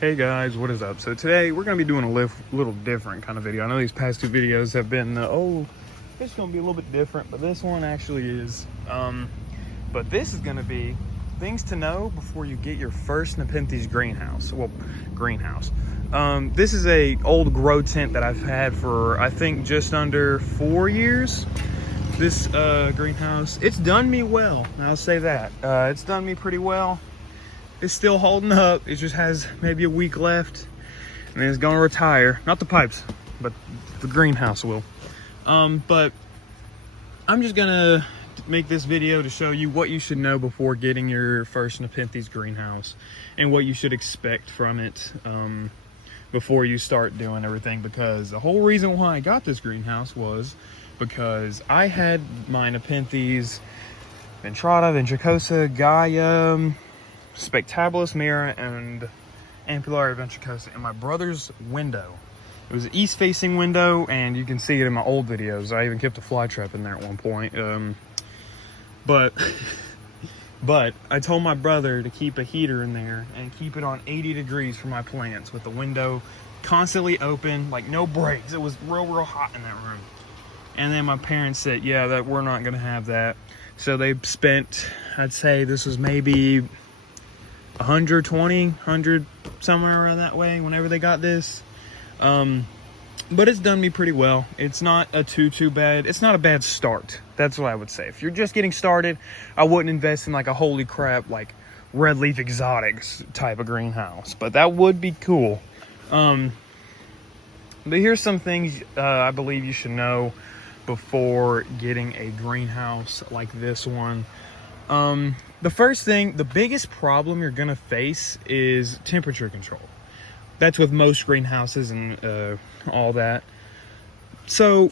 Hey guys, what is up? So today we're going to be doing a little different kind of video. I know these past two videos have been, it's going to be a little bit different, but this one actually is. But this is going to be things to know before you get your first nepenthes greenhouse. Well, greenhouse. This is a old grow tent that I've had for, I think, just under 4 years. This greenhouse, it's done me well. I'll say that. It's done me pretty well. It's still holding up. It just has maybe a week left and then it's gonna retire. Not the pipes, but the greenhouse will. But I'm just gonna make this video to show you what you should know before getting your first nepenthes greenhouse and what you should expect from it before you start doing everything, because the whole reason why I got this greenhouse was because I had my nepenthes ventrata, ventricosa, Gaia, spectabilis, mira, and ampullaria ventricosa in my brother's window. It was an east-facing window, and you can see it in my old videos. I even kept a fly trap in there at one point. But I told my brother to keep a heater in there and keep it on 80 degrees for my plants, with the window constantly open, like no breaks. It was real hot in that room. And then my parents said, yeah, that we're not gonna have that. So they spent, I'd say this was maybe 100 somewhere around that way whenever they got this. But it's done me pretty well. It's not a too bad. It's not a bad start. That's what I would say. If you're just getting started, I wouldn't invest in like a holy crap, like red leaf exotics type of greenhouse, but that would be cool. But here's some things I believe you should know before getting a greenhouse like this one. The first thing, the biggest problem you're gonna face is temperature control. That's with most greenhouses and all that. So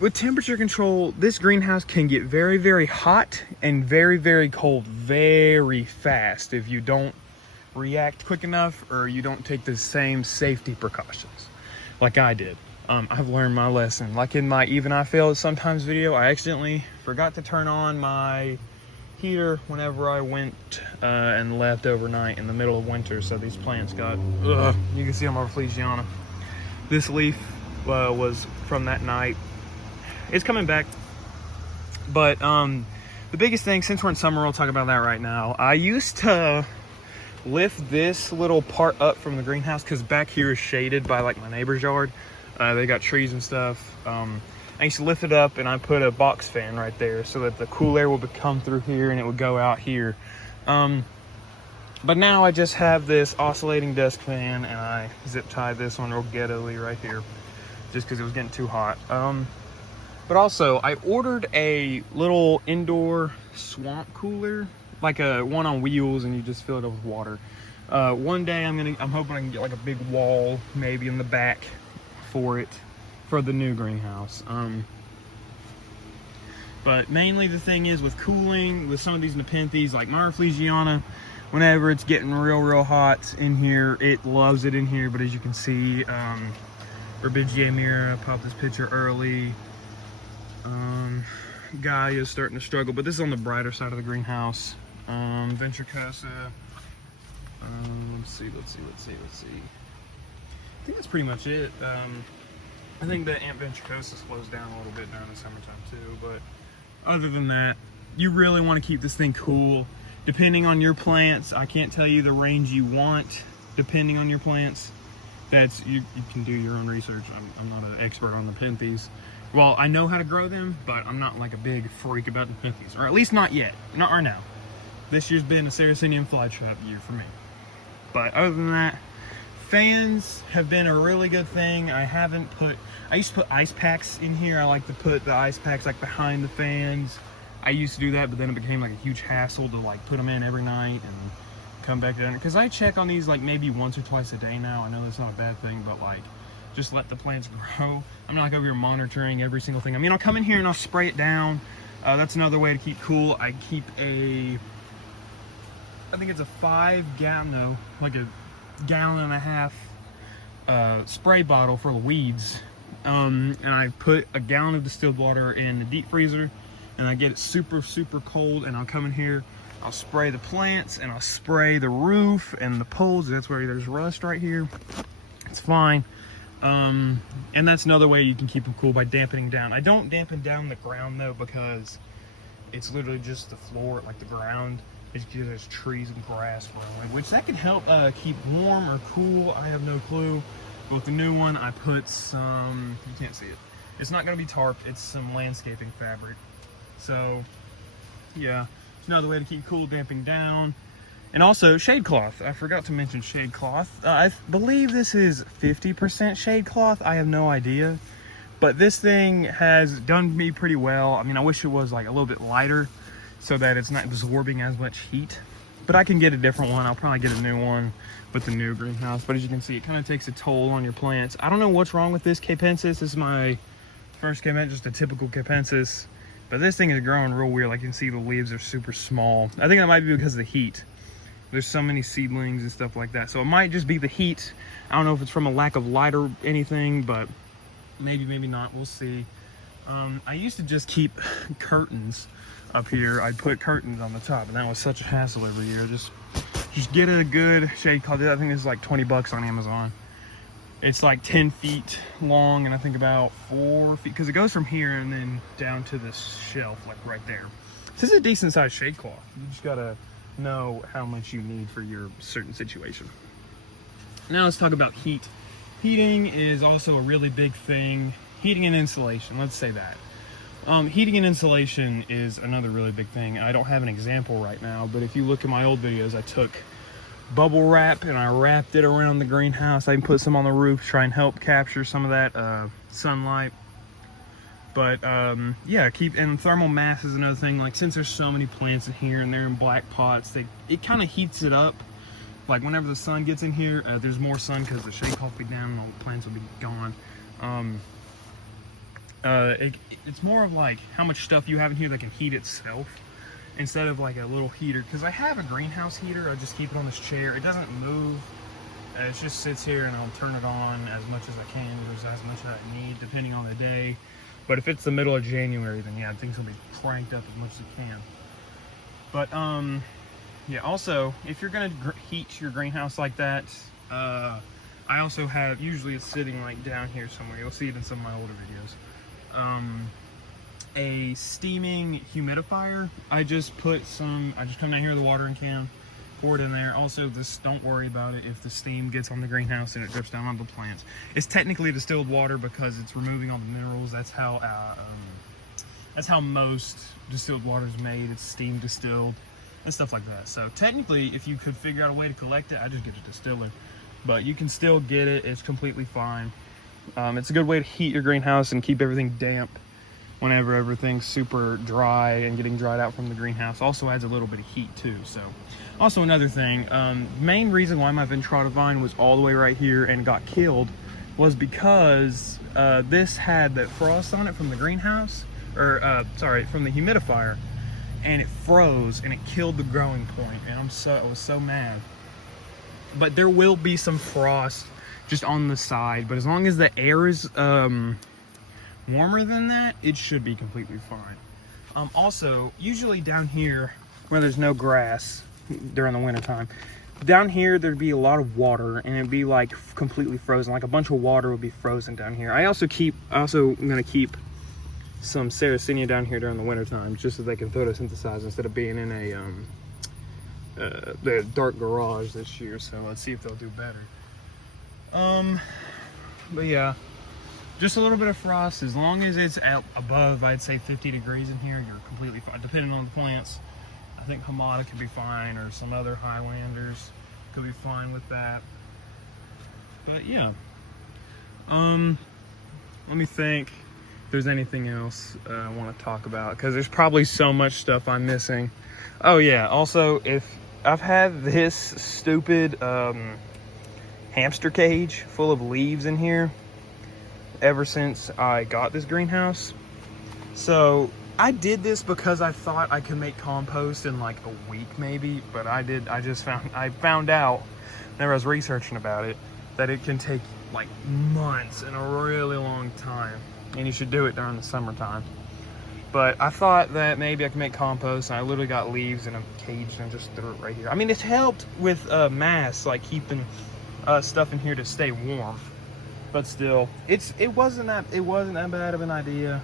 with temperature control, this greenhouse can get very hot and very cold very fast if you don't react quick enough or you don't take the same safety precautions like I did. I've learned my lesson. Like in my Even I Fail Sometimes video, I accidentally forgot to turn on my heater whenever I went and left overnight in the middle of winter, so these plants got, you can see on my Flegiana. This leaf was from that night. It's coming back, but the biggest thing, since we're in summer, I'll talk about that right now. I used to lift this little part up from the greenhouse because back here is shaded by like my neighbor's yard. They got trees and stuff. I used to lift it up and I put a box fan right there so that the cool air would come through here and it would go out here. But now I just have this oscillating desk fan and I zip tie this one real ghetto-y right here just because it was getting too hot. But also I ordered a little indoor swamp cooler, like a one on wheels, and you just fill it up with water. One day I'm hoping I can get like a big wall maybe in the back for it, for the new greenhouse. But mainly the thing is with cooling, with some of these nepenthes, like my Flegiana, whenever it's getting real hot in here, it loves it in here. But as you can see, Herbigia mira, popped this picture early. Gaia's starting to struggle, but this is on the brighter side of the greenhouse. Ventricosa. Let's see. I think that's pretty much it. I think the Amp ventricosa slows down a little bit during the summertime too, but other than that, you really want to keep this thing cool. Depending on your plants, I can't tell you the range you want. Depending on your plants, that's you can do your own research. I'm not an expert on nepenthes. Well, I know how to grow them, but I'm not like a big freak about nepenthes, or at least not yet, not right now. This year's been a Saracenian flytrap year for me. But other than that, fans have been a really good thing. I used to put ice packs in here. I like to put the ice packs like behind the fans. I used to do that, but then it became like a huge hassle to like put them in every night and come back down. Because I check on these like maybe once or twice a day now. I know that's not a bad thing, but like just let the plants grow. I'm not like over here monitoring every single thing. I mean, I'll come in here and I'll spray it down. That's another way to keep cool. I keep I think it's a 5-gallon, like a 1.5 gallon spray bottle for the weeds. And I put a gallon of distilled water in the deep freezer, and I get it super cold, and I'll come in here I'll spray the plants and I'll spray the roof and the poles. That's where there's rust right here. It's fine. And that's another way you can keep them cool, by dampening down. I don't dampen down the ground though, because it's literally just the floor, like the ground. It's just there's trees and grass growing, which that can help keep warm or cool. I have no clue. But with the new one, I put some, you can't see it. It's not gonna be tarped, it's some landscaping fabric. So yeah, it's another way to keep cool, damping down. And also shade cloth. I forgot to mention shade cloth. I believe this is 50% shade cloth. I have no idea. But this thing has done me pretty well. I mean, I wish it was like a little bit lighter so that it's not absorbing as much heat. But I can get a different one. I'll probably get a new one with the new greenhouse. But as you can see, it kind of takes a toll on your plants. I don't know what's wrong with this capensis. This is my first capensis, just a typical capensis. But this thing is growing real weird. Like you can see the leaves are super small. I think that might be because of the heat. There's so many seedlings and stuff like that. So it might just be the heat. I don't know if it's from a lack of light or anything, but maybe, maybe not. We'll see. I used to just keep curtains up here. I'd put curtains on the top, and that was such a hassle every year. Just get a good shade cloth. I think this is like 20 bucks on Amazon. It's like 10 feet long, and I think about 4 feet, because it goes from here and then down to this shelf, like right there. This is a decent sized shade cloth. You just gotta know how much you need for your certain situation. Now let's talk about heat. Heating is also a really big thing. Heating and insulation, let's say that. Heating and insulation is another really big thing. I don't have an example right now, but if you look at my old videos, I took bubble wrap and I wrapped it around the greenhouse. I can put some on the roof to try and help capture some of that sunlight. But yeah, and thermal mass is another thing. Like, since there's so many plants in here and they're in black pots, it kind of heats it up. Like whenever the sun gets in here, there's more sun because the shade cloth will be down and all the plants will be gone. It's more of like how much stuff you have in here that can heat itself, instead of like a little heater. Because I have a greenhouse heater, I just keep it on this chair. It doesn't move. It just sits here, and I'll turn it on as much as I can, or as much as I need, depending on the day. But if it's the middle of January, then yeah, things will be cranked up as much as it can. But yeah, also, if you're gonna heat your greenhouse like that, I also have, usually it's sitting like down here somewhere. You'll see it in some of my older videos. A steaming humidifier. I just come down here with a watering can, pour it in there. Also, don't worry about it if the steam gets on the greenhouse and it drips down on the plants. It's technically distilled water because it's removing all the minerals. That's how most distilled water is made. It's steam distilled and stuff like that. So technically, if you could figure out a way to collect it, I just get a distiller. But you can still get it. It's completely fine. It's a good way to heat your greenhouse and keep everything damp whenever everything's super dry and getting dried out from the greenhouse. Also adds a little bit of heat too. So also another thing, main reason why my Ventrata vine was all the way right here and got killed was because this had that frost on it from the greenhouse, or sorry, from the humidifier, and it froze and it killed the growing point, and I was so mad. But there will be some frost just on the side, but as long as the air is warmer than that, it should be completely fine. Also, usually down here where there's no grass during the winter time, down here there'd be a lot of water, and it'd be like completely frozen. Like a bunch of water would be frozen down here. I'm gonna keep some Sarracenia down here during the winter time, just so they can photosynthesize instead of being in the dark garage this year. So let's see if they'll do better. But yeah, just a little bit of frost. As long as it's above, I'd say 50 degrees in here, you're completely fine, depending on the plants. I think Hamada could be fine, or some other Highlanders could be fine with that. But yeah, let me think if there's anything else I want to talk about, because there's probably so much stuff I'm missing. Oh yeah, also, if I've had this stupid hamster cage full of leaves in here ever since I got this greenhouse. So I did this because I thought I could make compost in like a week maybe, but I found out whenever I was researching about it that it can take like months and a really long time, and you should do it during the summertime. But I thought that maybe I could make compost, and I literally got leaves in a cage and just threw it right here. I mean, it's helped with mass, like keeping stuff in here to stay warm. But still, it wasn't that bad of an idea.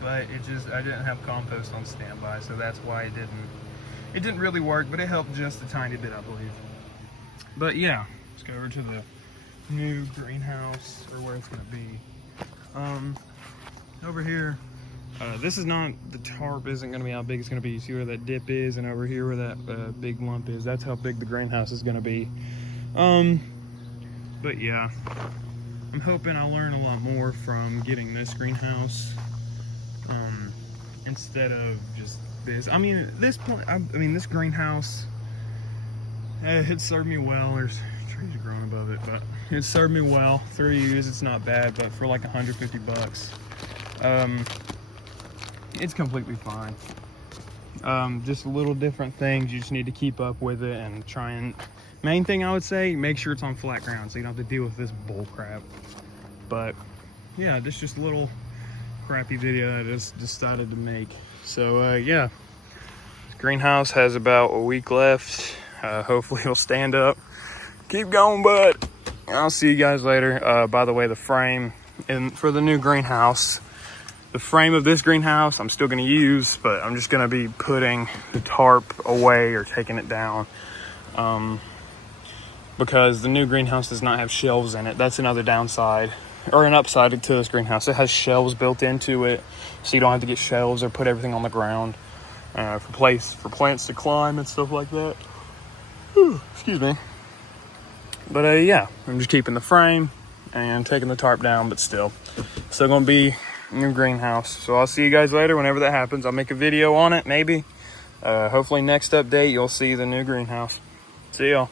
But I didn't have compost on standby, so that's why it didn't really work. But it helped just a tiny bit, I believe. But yeah, let's go over to the new greenhouse, or where it's gonna be. Over here. This is not, the tarp isn't going to be how big it's going to be. You see where that dip is, and over here where that big lump is, that's how big the greenhouse is going to be. But yeah, I'm hoping I'll learn a lot more from getting this greenhouse instead of just this. I mean, this greenhouse, it served me well. There's trees growing above it, but it served me well. 3 years, it's not bad, but for like 150 bucks. It's completely fine. Just a little different things. You just need to keep up with it and try and, main thing I would say, make sure it's on flat ground so you don't have to deal with this bull crap. But yeah, this is just a little crappy video I just decided to make. So yeah, this greenhouse has about a week left. Hopefully it'll stand up. Keep going, bud. I'll see you guys later. By the way, the frame for the new greenhouse, the frame of this greenhouse I'm still going to use, but I'm just going to be putting the tarp away or taking it down, because the new greenhouse does not have shelves in it. That's another downside, or an upside to this greenhouse. It has shelves built into it, so you don't have to get shelves or put everything on the ground for plants to climb and stuff like that. Whew, excuse me. But yeah, I'm just keeping the frame and taking the tarp down, but still going to be new greenhouse. So I'll see you guys later whenever that happens. I'll make a video on it, maybe. Hopefully next update you'll see the new greenhouse. See y'all.